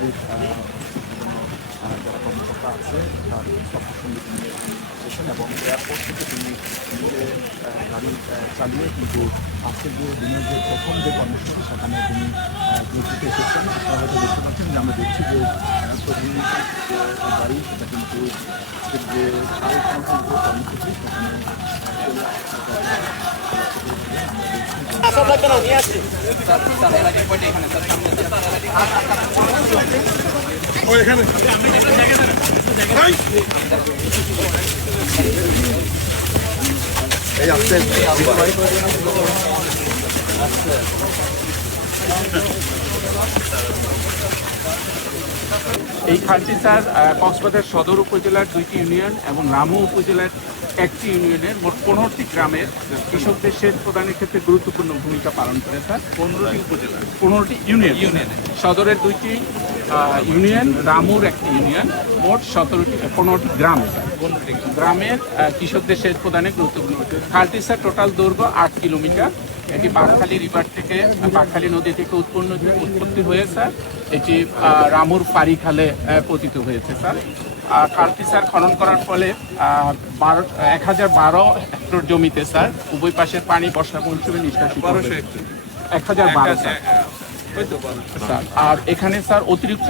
আমাদের যারা কর্মকর্তা আছে তার সবার সঙ্গে তিনি এসেছেন এবং এয়ারপোর্ট থেকে তিনি নিজে গাড়ি চালিয়ে কিন্তু আজকের যে দিনের যে প্রথম যে কর্মসূচি সেখানে তিনি যোগ দিতে এসেছেন। আপনারা হয়তো দেখতে পাচ্ছেন যে আমরা দেখছি যে প্রতিনিধির যে গাড়ি সেটা কিন্তু আজকের যে কর্মসূচি সেখানে চলে এই খালটি স্যার কক্সবাজার সদর উপজেলার 2টি ইউনিয়ন এবং রামু উপজেলার 1টি ইউনিয়নের মোট 15টি গ্রামের কৃষকদের সেচ প্রদানের ক্ষেত্রে গুরুত্বপূর্ণ ভূমিকা পালন করে স্যার। 15টি উপজেলা, 15টি ইউনিয়ন, সদরের 2টি ইউনিয়ন, রামুর 1টি ইউনিয়ন, মোট 15টি গ্রাম, 15টি গ্রামের কৃষকদের সেচ প্রদানে গুরুত্বপূর্ণ। খালটি স্যার টোটাল দৈর্ঘ্য 8 কিলোমিটার। এটি বাঁকখালী রিভার থেকে, বাঁকখালী নদী থেকে উৎপত্তি হয়ে স্যার এটি রামুর পারি খালে পতিত হয়েছে স্যার। খালটি স্যার খনন করার ফলে 1012 হেক্টর জমিতে স্যার উভয় পাশের পানি বর্ষা মৌসুমে নিষ্কাশিত 1012 স্যার। আর এখানে স্যার অতিরিক্ত